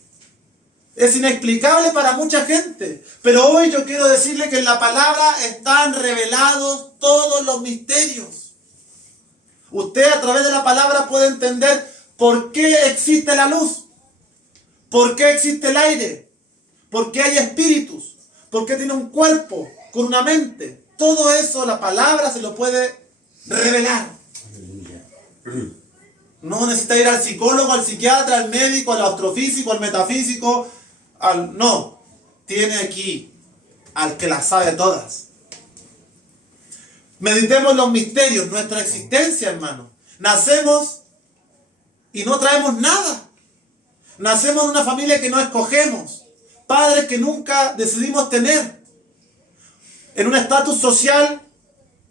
Es inexplicable para mucha gente. Pero hoy yo quiero decirle que en la palabra están revelados todos los misterios. Usted a través de la palabra puede entender por qué existe la luz, por qué existe el aire, por qué hay espíritus, por qué tiene un cuerpo con una mente. Todo eso la palabra se lo puede revelar. Aleluya. No necesita ir al psicólogo, al psiquiatra, al médico, al astrofísico, al metafísico. No, tiene aquí al que las sabe todas. Meditemos los misterios, nuestra existencia, hermano. Nacemos y no traemos nada. Nacemos en una familia que no escogemos. Padres que nunca decidimos tener. En un estatus social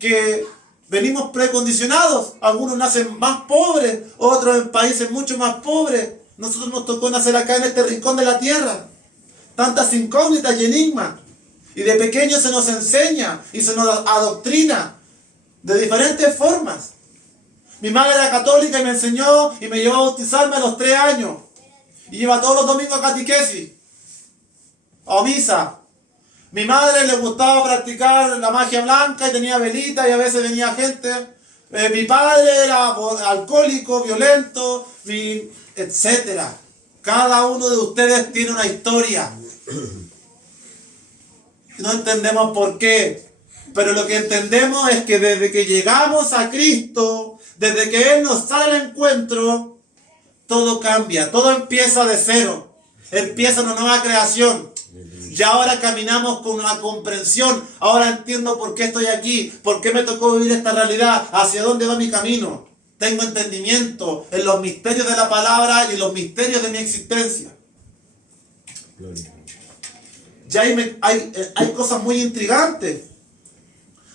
que venimos precondicionados. Algunos nacen más pobres, otros en países mucho más pobres. Nosotros nos tocó nacer acá en este rincón de la tierra. Tantas incógnitas y enigmas. Y de pequeño se nos enseña y se nos adoctrina de diferentes formas. Mi madre era católica y me enseñó y me llevó a bautizarme a los 3 años. Y iba todos los domingos a catequesis o misa. Mi madre le gustaba practicar la magia blanca y tenía velitas y a veces venía gente. Mi padre era alcohólico, violento, etcétera. Cada uno de ustedes tiene una historia. No entendemos por qué. Pero lo que entendemos es que desde que llegamos a Cristo, desde que Él nos sale al encuentro, todo cambia, todo empieza de cero. Empieza una nueva creación. Y ahora caminamos con una comprensión. Ahora entiendo por qué estoy aquí, por qué me tocó vivir esta realidad, hacia dónde va mi camino. Tengo entendimiento en los misterios de la palabra y en los misterios de mi existencia. Gloria. Ya hay cosas muy intrigantes,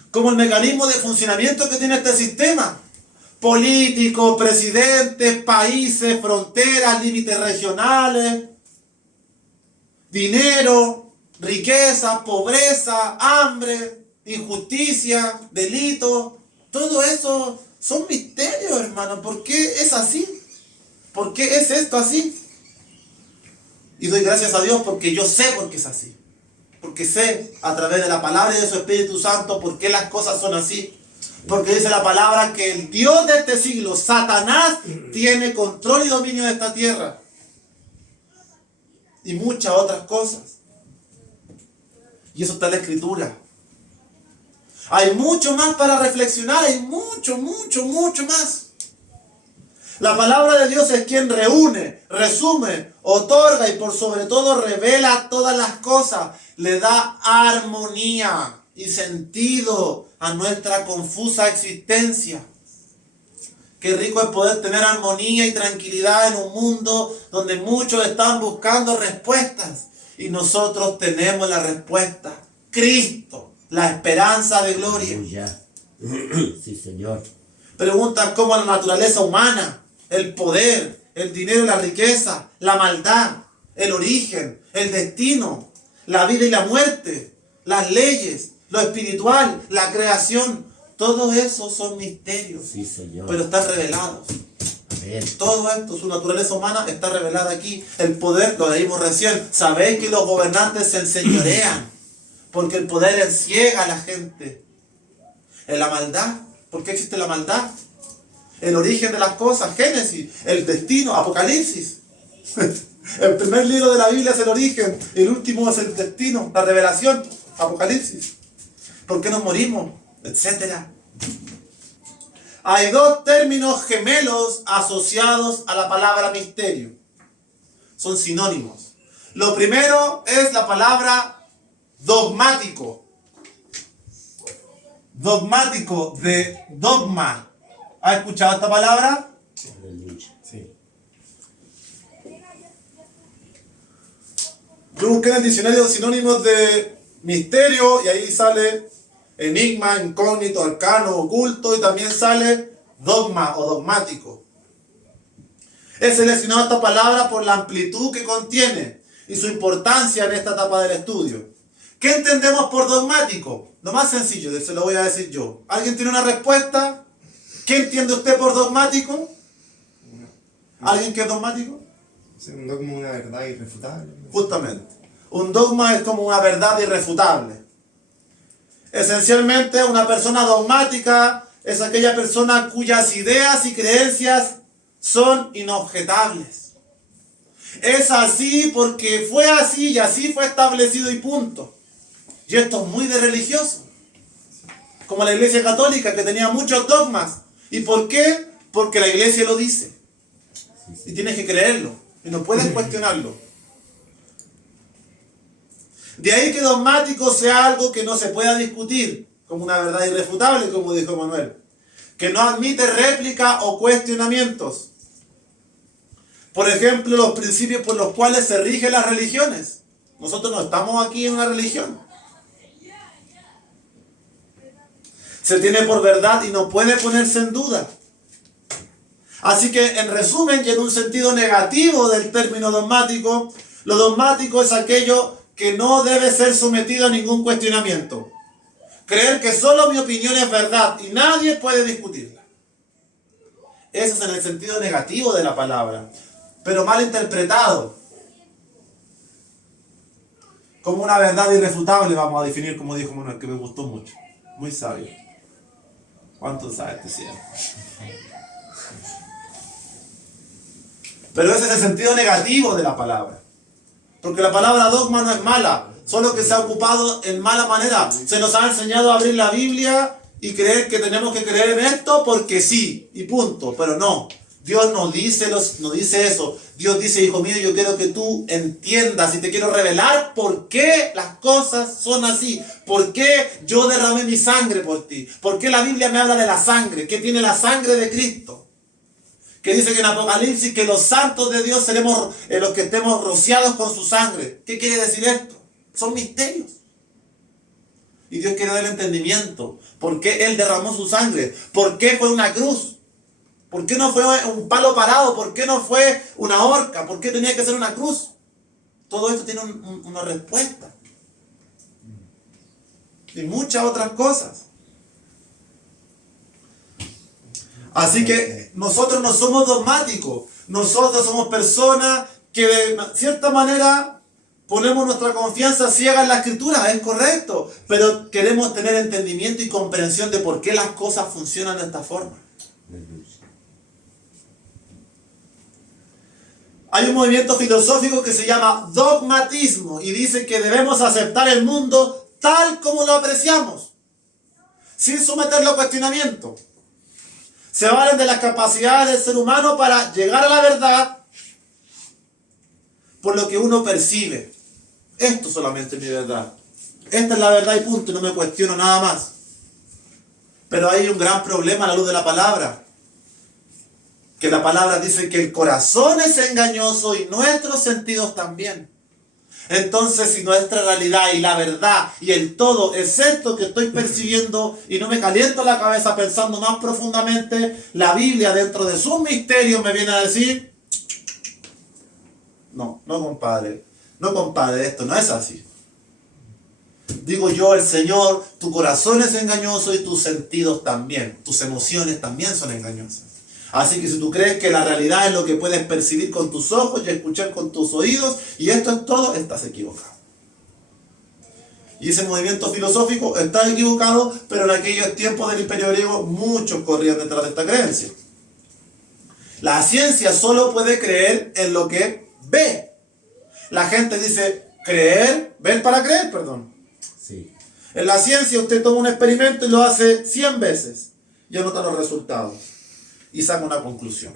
como el mecanismo de funcionamiento que tiene este sistema. Políticos, presidentes, países, fronteras, límites regionales, dinero, riqueza, pobreza, hambre, injusticia, delitos. Todo eso son misterios, hermano. ¿Por qué es así? ¿Por qué es esto así? Y doy gracias a Dios porque yo sé por qué es así. Porque sé a través de la palabra y de su Espíritu Santo por qué las cosas son así. Porque dice la palabra que el Dios de este siglo, Satanás, tiene control y dominio de esta tierra. Y muchas otras cosas. Y eso está en la Escritura. Hay mucho más para reflexionar, hay mucho más. La palabra de Dios es quien reúne, resume, otorga y por sobre todo revela todas las cosas. Le da armonía y sentido a nuestra confusa existencia. Qué rico es poder tener armonía y tranquilidad en un mundo donde muchos están buscando respuestas. Y nosotros tenemos la respuesta. Cristo, la esperanza de gloria. Aleluya. Sí, Señor. Preguntan cómo la naturaleza humana, el poder, el dinero y la riqueza, la maldad, el origen, el destino, la vida y la muerte, las leyes, lo espiritual, la creación. Todo eso son misterios, Sí, Señor. pero están revelados. Amén. Todo esto, su naturaleza humana está revelada aquí. El poder, lo leímos recién. Sabéis que los gobernantes se enseñorean, porque el poder enciega a la gente. En la maldad, ¿por qué existe la maldad? El origen de las cosas, Génesis, el destino, Apocalipsis. El primer libro de la Biblia es el origen, el último es el destino, la revelación, Apocalipsis. ¿Por qué nos morimos? Etcétera. Hay dos términos gemelos asociados a la palabra misterio. Son sinónimos. Lo primero es la palabra dogmático. Dogmático, de dogma. ¿Has escuchado esta palabra? Aleluya. Sí. Yo busqué en el diccionario sinónimos de misterio y ahí sale enigma, incógnito, arcano, oculto y también sale dogma o dogmático. He seleccionado esta palabra por la amplitud que contiene y su importancia en esta etapa del estudio. ¿Qué entendemos por dogmático? Lo más sencillo, se lo voy a decir yo. ¿Alguien tiene una respuesta? ¿Qué entiende usted por dogmático? ¿Alguien que es dogmático? Es un dogma, una verdad irrefutable. Justamente. Un dogma es como una verdad irrefutable. Esencialmente, una persona dogmática es aquella persona cuyas ideas y creencias son inobjetables. Es así porque fue así y así fue establecido y punto. Y esto es muy de religioso. Como la Iglesia Católica, que tenía muchos dogmas. ¿Y por qué? Porque la Iglesia lo dice. Y tienes que creerlo. Y no puedes cuestionarlo. De ahí que dogmático sea algo que no se pueda discutir, como una verdad irrefutable, como dijo Manuel. Que no admite réplica o cuestionamientos. Por ejemplo, los principios por los cuales se rigen las religiones. Nosotros no estamos aquí en una religión. Se tiene por verdad y no puede ponerse en duda. Así que, en resumen, y en un sentido negativo del término dogmático, lo dogmático es aquello que no debe ser sometido a ningún cuestionamiento. Creer que solo mi opinión es verdad y nadie puede discutirla. Eso es en el sentido negativo de la palabra, pero mal interpretado. Como una verdad irrefutable vamos a definir, como dijo Manuel, que me gustó mucho. Muy sabio. ¿Cuánto sabe este cielo? Pero ese es el sentido negativo de la palabra. Porque la palabra dogma no es mala, solo que se ha ocupado en mala manera. Se nos ha enseñado a abrir la Biblia y creer que tenemos que creer en esto porque sí, y punto. Pero no, Dios no dice eso. Dios dice, hijo mío, yo quiero que tú entiendas y te quiero revelar por qué las cosas son así. Por qué yo derramé mi sangre por ti. Por qué la Biblia me habla de la sangre. ¿Qué tiene la sangre de Cristo? Que dice que en Apocalipsis que los santos de Dios seremos los que estemos rociados con su sangre. ¿Qué quiere decir esto? Son misterios. Y Dios quiere dar entendimiento. ¿Por qué Él derramó su sangre? ¿Por qué fue una cruz? ¿Por qué no fue un palo parado? ¿Por qué no fue una horca? ¿Por qué tenía que ser una cruz? Todo esto tiene una respuesta. Y muchas otras cosas. Así que nosotros no somos dogmáticos. Nosotros somos personas que de cierta manera ponemos nuestra confianza ciega en la Escritura. Es correcto. Pero queremos tener entendimiento y comprensión de por qué las cosas funcionan de esta forma. Hay un movimiento filosófico que se llama dogmatismo y dice que debemos aceptar el mundo tal como lo apreciamos, sin someterlo a cuestionamiento. Se valen de las capacidades del ser humano para llegar a la verdad por lo que uno percibe. Esto solamente es mi verdad. Esta es la verdad y punto, no me cuestiono nada más. Pero hay un gran problema a la luz de la palabra. Que la palabra dice que el corazón es engañoso y nuestros sentidos también. Entonces, si nuestra realidad y la verdad y el todo es esto que estoy percibiendo y no me caliento la cabeza pensando más profundamente, la Biblia dentro de sus misterios me viene a decir, no compadre, esto no es así. Digo yo, el Señor, tu corazón es engañoso y tus sentidos también, tus emociones también son engañosas. Así que si tú crees que la realidad es lo que puedes percibir con tus ojos y escuchar con tus oídos, y esto es todo, estás equivocado. Y ese movimiento filosófico está equivocado, pero en aquellos tiempos del Imperio griego muchos corrían detrás de esta creencia. La ciencia solo puede creer en lo que ve. La gente dice ver para creer, perdón. Sí. En la ciencia usted toma un experimento y lo hace 100 veces y anota los resultados. Y saca una conclusión.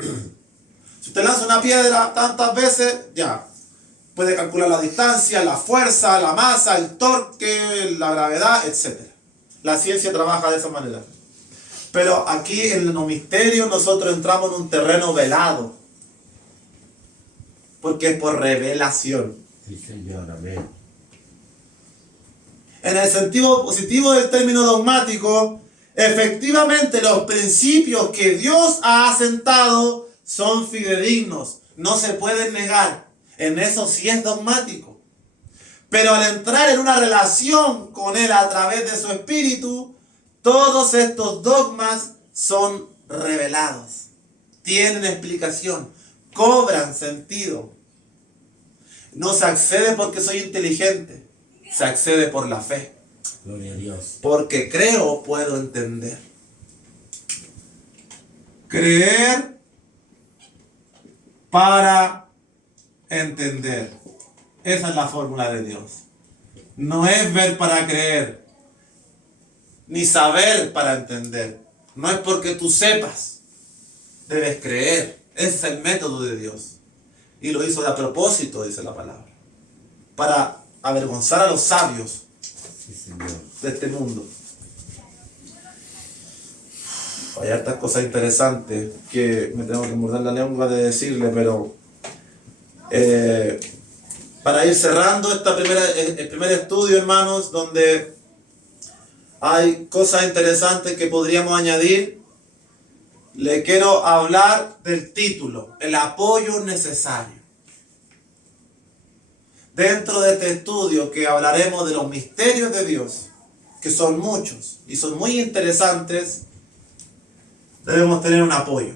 Si usted lanza una piedra tantas veces, ya puede calcular la distancia, la fuerza, la masa, el torque, la gravedad, etc. La ciencia trabaja de esa manera. Pero aquí en los misterios nosotros entramos en un terreno velado. Porque es por revelación. Sí, Señor, amén. En el sentido positivo del término dogmático, efectivamente los principios que Dios ha asentado son fidedignos, no se pueden negar. En eso sí es dogmático. Pero al entrar en una relación con Él a través de su Espíritu, todos estos dogmas son revelados. Tienen explicación, cobran sentido. No se accede porque soy inteligente, se accede por la fe. Gloria a Dios. Porque creo, puedo entender. Creer para entender. Esa es la fórmula de Dios. No es ver para creer, ni saber para entender. No es porque tú sepas, debes creer. Ese es el método de Dios. Y lo hizo a propósito, dice la palabra, para avergonzar a los sabios Sí, Señor. de este mundo. Hay hartas cosas interesantes que me tengo que morder la lengua de decirle, pero para ir cerrando el primer estudio, hermanos, donde hay cosas interesantes que podríamos añadir, le quiero hablar del título, el apoyo necesario. Dentro de este estudio que hablaremos de los misterios de Dios, que son muchos y son muy interesantes, debemos tener un apoyo.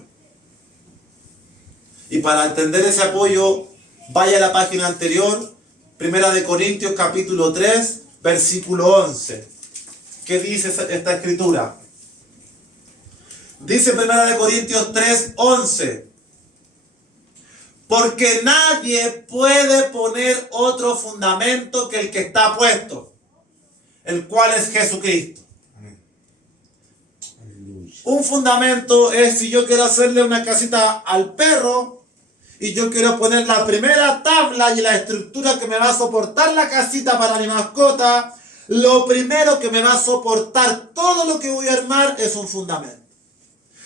Y para entender ese apoyo, vaya a la página anterior, 1 Corintios capítulo 3, versículo 11. ¿Qué dice esta escritura? Dice 1 Corintios 3, 11. Porque nadie puede poner otro fundamento que el que está puesto, el cual es Jesucristo. Aleluya. Un fundamento es si yo quiero hacerle una casita al perro y yo quiero poner la primera tabla y la estructura que me va a soportar la casita para mi mascota. Lo primero que me va a soportar todo lo que voy a armar es un fundamento.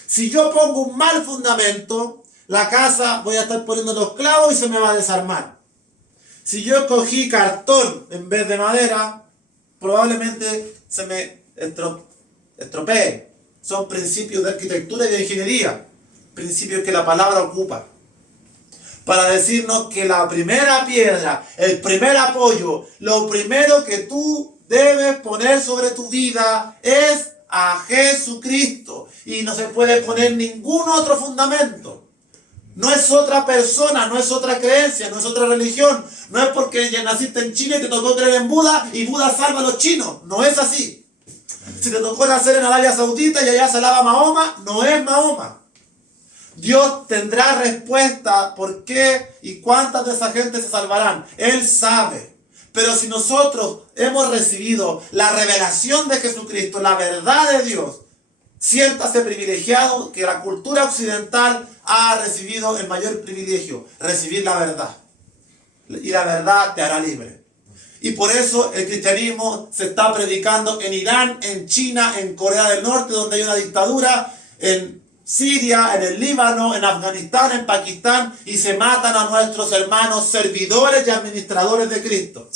Si yo pongo un mal fundamento, la casa voy a estar poniendo los clavos y se me va a desarmar. Si yo cogí cartón en vez de madera, probablemente se me estropee. Son principios de arquitectura y de ingeniería, principios que la palabra ocupa para decirnos que la primera piedra, el primer apoyo, lo primero que tú debes poner sobre tu vida es a Jesucristo, y no se puede poner ningún otro fundamento. No es otra persona, no es otra creencia, no es otra religión. No es porque ya naciste en China y te tocó creer en Buda y Buda salva a los chinos. No es así. Si te tocó nacer en Arabia Saudita y allá se alaba Mahoma, no es Mahoma. Dios tendrá respuesta por qué y cuántas de esa gente se salvarán. Él sabe. Pero si nosotros hemos recibido la revelación de Jesucristo, la verdad de Dios, siéntase privilegiado que la cultura occidental ha recibido el mayor privilegio, recibir la verdad. Y la verdad te hará libre. Y por eso el cristianismo se está predicando en Irán, en China, en Corea del Norte, donde hay una dictadura, en Siria, en el Líbano, en Afganistán, en Pakistán, y se matan a nuestros hermanos servidores y administradores de Cristo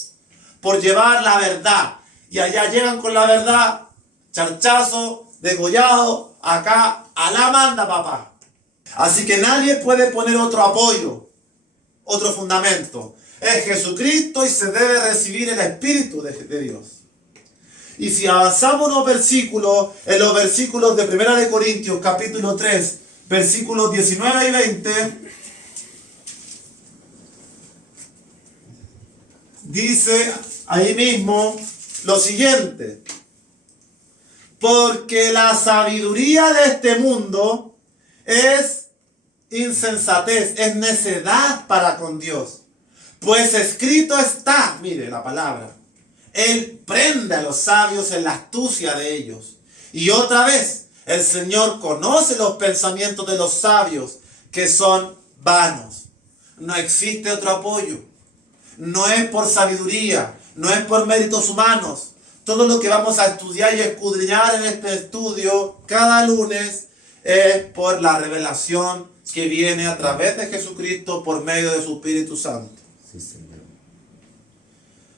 por llevar la verdad. Y allá llegan con la verdad, charchazo, degollado, acá a la manda, papá. Así que nadie puede poner otro apoyo, otro fundamento. Es Jesucristo y se debe recibir el Espíritu de Dios. Y si avanzamos unos versículos, en los versículos de 1 de Corintios, capítulo 3, versículos 19 y 20, dice ahí mismo lo siguiente: porque la sabiduría de este mundo es insensatez, es necedad para con Dios. Pues escrito está, mire la palabra, Él prende a los sabios en la astucia de ellos. Y otra vez, el Señor conoce los pensamientos de los sabios, que son vanos. No existe otro apoyo. No es por sabiduría, no es por méritos humanos. Todo lo que vamos a estudiar y escudriñar en este estudio cada lunes es por la revelación que viene a través de Jesucristo por medio de su Espíritu Santo. Sí, Señor.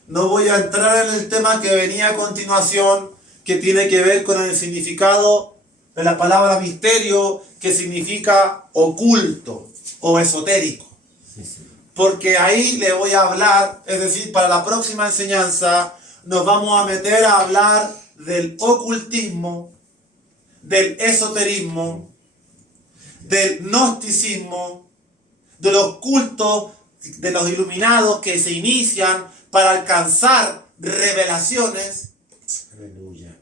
No voy a entrar en el tema que venía a continuación, que tiene que ver con el significado de la palabra misterio, que significa oculto o esotérico. Sí, Señor. Porque ahí le voy a hablar, es decir, para la próxima enseñanza nos vamos a meter a hablar del ocultismo, del esoterismo, del gnosticismo, de los cultos de los iluminados que se inician para alcanzar revelaciones, Aleluya.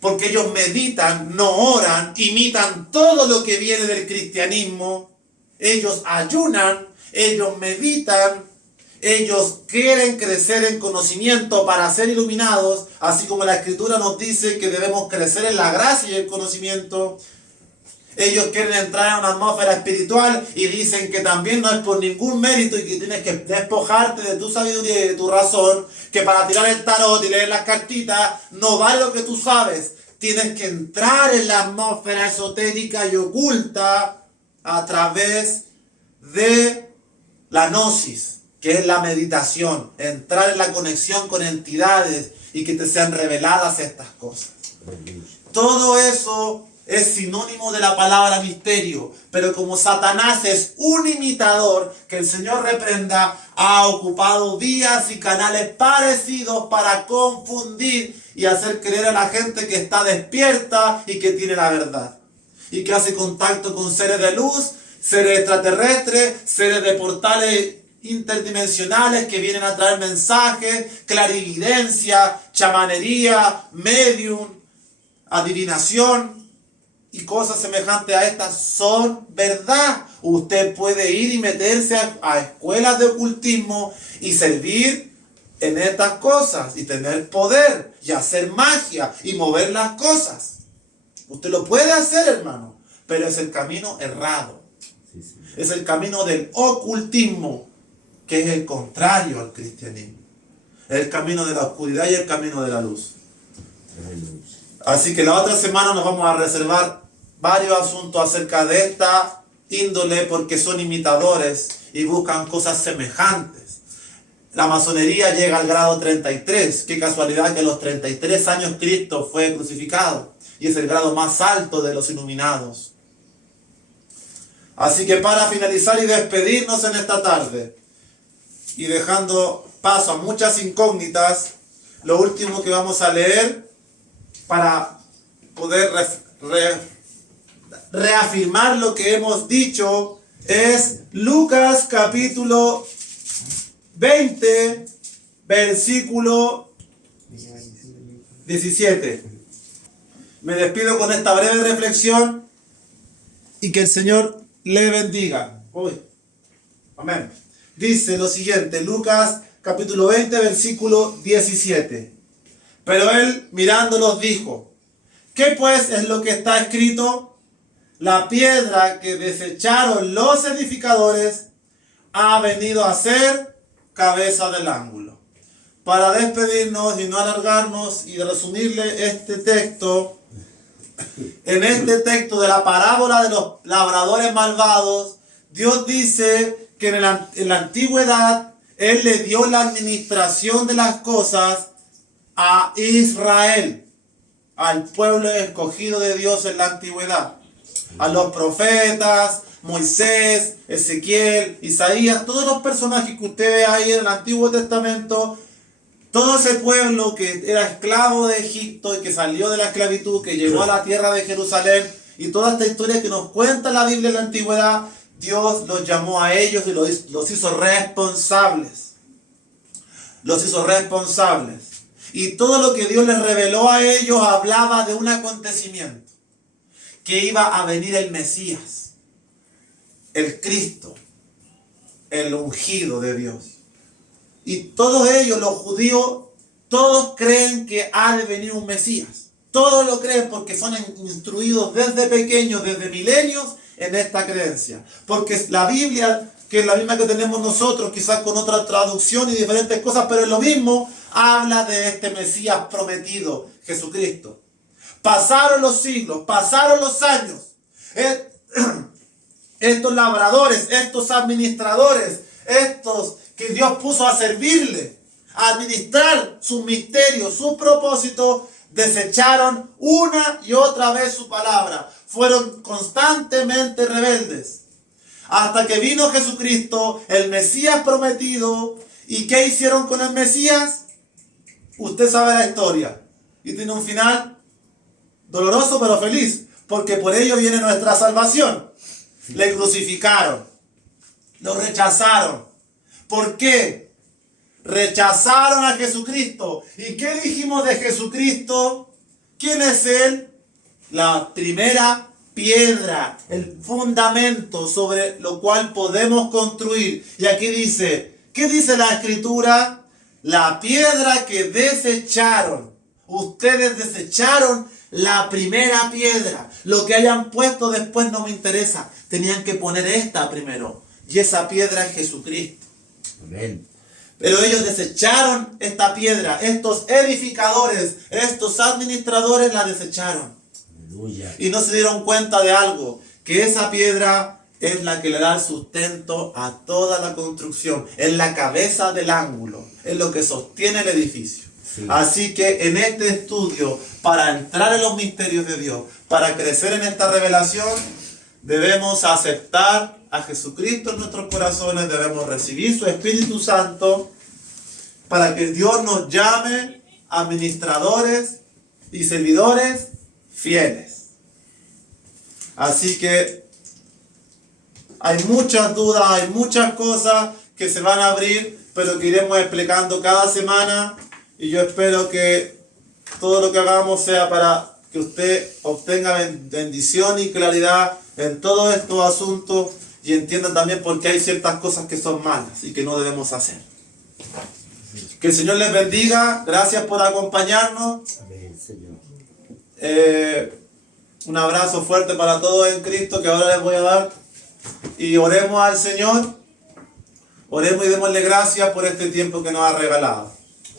porque ellos meditan, no oran, imitan todo lo que viene del cristianismo, ellos ayunan, ellos meditan, ellos quieren crecer en conocimiento para ser iluminados, así como la Escritura nos dice que debemos crecer en la gracia y el conocimiento. Ellos quieren entrar en una atmósfera espiritual y dicen que también no es por ningún mérito y que tienes que despojarte de tu sabiduría y de tu razón, que para tirar el tarot y leer las cartitas no vale lo que tú sabes. Tienes que entrar en la atmósfera esotérica y oculta a través de la gnosis, que es la meditación, entrar en la conexión con entidades y que te sean reveladas estas cosas. Aleluya. Todo eso es sinónimo de la palabra misterio, pero como Satanás es un imitador, que el Señor reprenda, ha ocupado vías y canales parecidos para confundir y hacer creer a la gente que está despierta y que tiene la verdad, y que hace contacto con seres de luz, seres extraterrestres, seres de portales interdimensionales que vienen a traer mensajes, clarividencia, chamanería, medium, adivinación y cosas semejantes a estas son verdad. Usted puede ir y meterse a escuelas de ocultismo y servir en estas cosas y tener poder y hacer magia y mover las cosas. Usted lo puede hacer, hermano, pero es el camino errado. Sí, Señor. Es el camino del ocultismo, que es el contrario al cristianismo. Es el camino de la oscuridad y el camino de la luz. Aleluya. Así que la otra semana nos vamos a reservar varios asuntos acerca de esta índole, porque son imitadores y buscan cosas semejantes. La masonería llega al grado 33. Qué casualidad que a los 33 años Cristo fue crucificado. Y es el grado más alto de los iluminados. Así que para finalizar y despedirnos en esta tarde, y dejando paso a muchas incógnitas, lo último que vamos a leer para poder reafirmar lo que hemos dicho es Lucas capítulo 20, versículo 17. Me despido con esta breve reflexión y que el Señor le bendiga. Amén. Dice lo siguiente, Lucas capítulo 20, versículo 17. Pero él mirándolos dijo, ¿qué pues es lo que está escrito? La piedra que desecharon los edificadores ha venido a ser cabeza del ángulo. Para despedirnos y no alargarnos y resumirle este texto, en este texto de la parábola de los labradores malvados, Dios dice que en la antigüedad Él le dio la administración de las cosas a Israel, al pueblo escogido de Dios en la antigüedad, a los profetas, Moisés, Ezequiel, Isaías, todos los personajes que usted ve ahí en el Antiguo Testamento, todo ese pueblo que era esclavo de Egipto y que salió de la esclavitud, que llegó a la tierra de Jerusalén, y toda esta historia que nos cuenta la Biblia en la antigüedad, Dios los llamó a ellos y los hizo responsables. Los hizo responsables. Y todo lo que Dios les reveló a ellos hablaba de un acontecimiento, que iba a venir el Mesías, el Cristo, el ungido de Dios. Y todos ellos, los judíos, todos creen que ha de venir un Mesías. Todos lo creen porque son instruidos desde pequeños, desde milenios, en esta creencia. Porque la Biblia, que es la misma que tenemos nosotros, quizás con otra traducción y diferentes cosas, pero es lo mismo, habla de este Mesías prometido, Jesucristo. Pasaron los siglos, pasaron los años. Estos labradores, estos administradores, estos que Dios puso a servirle, a administrar sus misterios, sus propósitos, desecharon una y otra vez su palabra. Fueron constantemente rebeldes. Hasta que vino Jesucristo, el Mesías prometido. ¿Y qué hicieron con el Mesías? Usted sabe la historia. Y tiene un final doloroso pero feliz. Porque por ello viene nuestra salvación. Le crucificaron. Lo rechazaron. ¿Por qué? Rechazaron a Jesucristo. ¿Y qué dijimos de Jesucristo? ¿Quién es Él? La primera piedra, el fundamento sobre lo cual podemos construir. Y aquí dice, ¿qué dice la Escritura? La piedra que desecharon. Ustedes desecharon la primera piedra. Lo que hayan puesto después no me interesa. Tenían que poner esta primero. Y esa piedra es Jesucristo. Amén. Pero ellos desecharon esta piedra. Estos edificadores, estos administradores la desecharon. Aleluya. Y no se dieron cuenta de algo. Que esa piedra es la que le da el sustento a toda la construcción. Es la cabeza del ángulo. Es lo que sostiene el edificio. Sí. Así que en este estudio, para entrar en los misterios de Dios, para crecer en esta revelación, debemos aceptar a Jesucristo en nuestros corazones, debemos recibir su Espíritu Santo para que Dios nos llame administradores y servidores fieles. Así que hay muchas dudas, hay muchas cosas que se van a abrir, pero que iremos explicando cada semana, y yo espero que todo lo que hagamos sea para que usted obtenga bendición y claridad en todos estos asuntos y entienda también por qué hay ciertas cosas que son malas y que no debemos hacer. Que el Señor les bendiga. Gracias por acompañarnos. Amén, Señor. Un abrazo fuerte para todos en Cristo que ahora les voy a dar. Y oremos al Señor. Oremos y démosle gracias por este tiempo que nos ha regalado.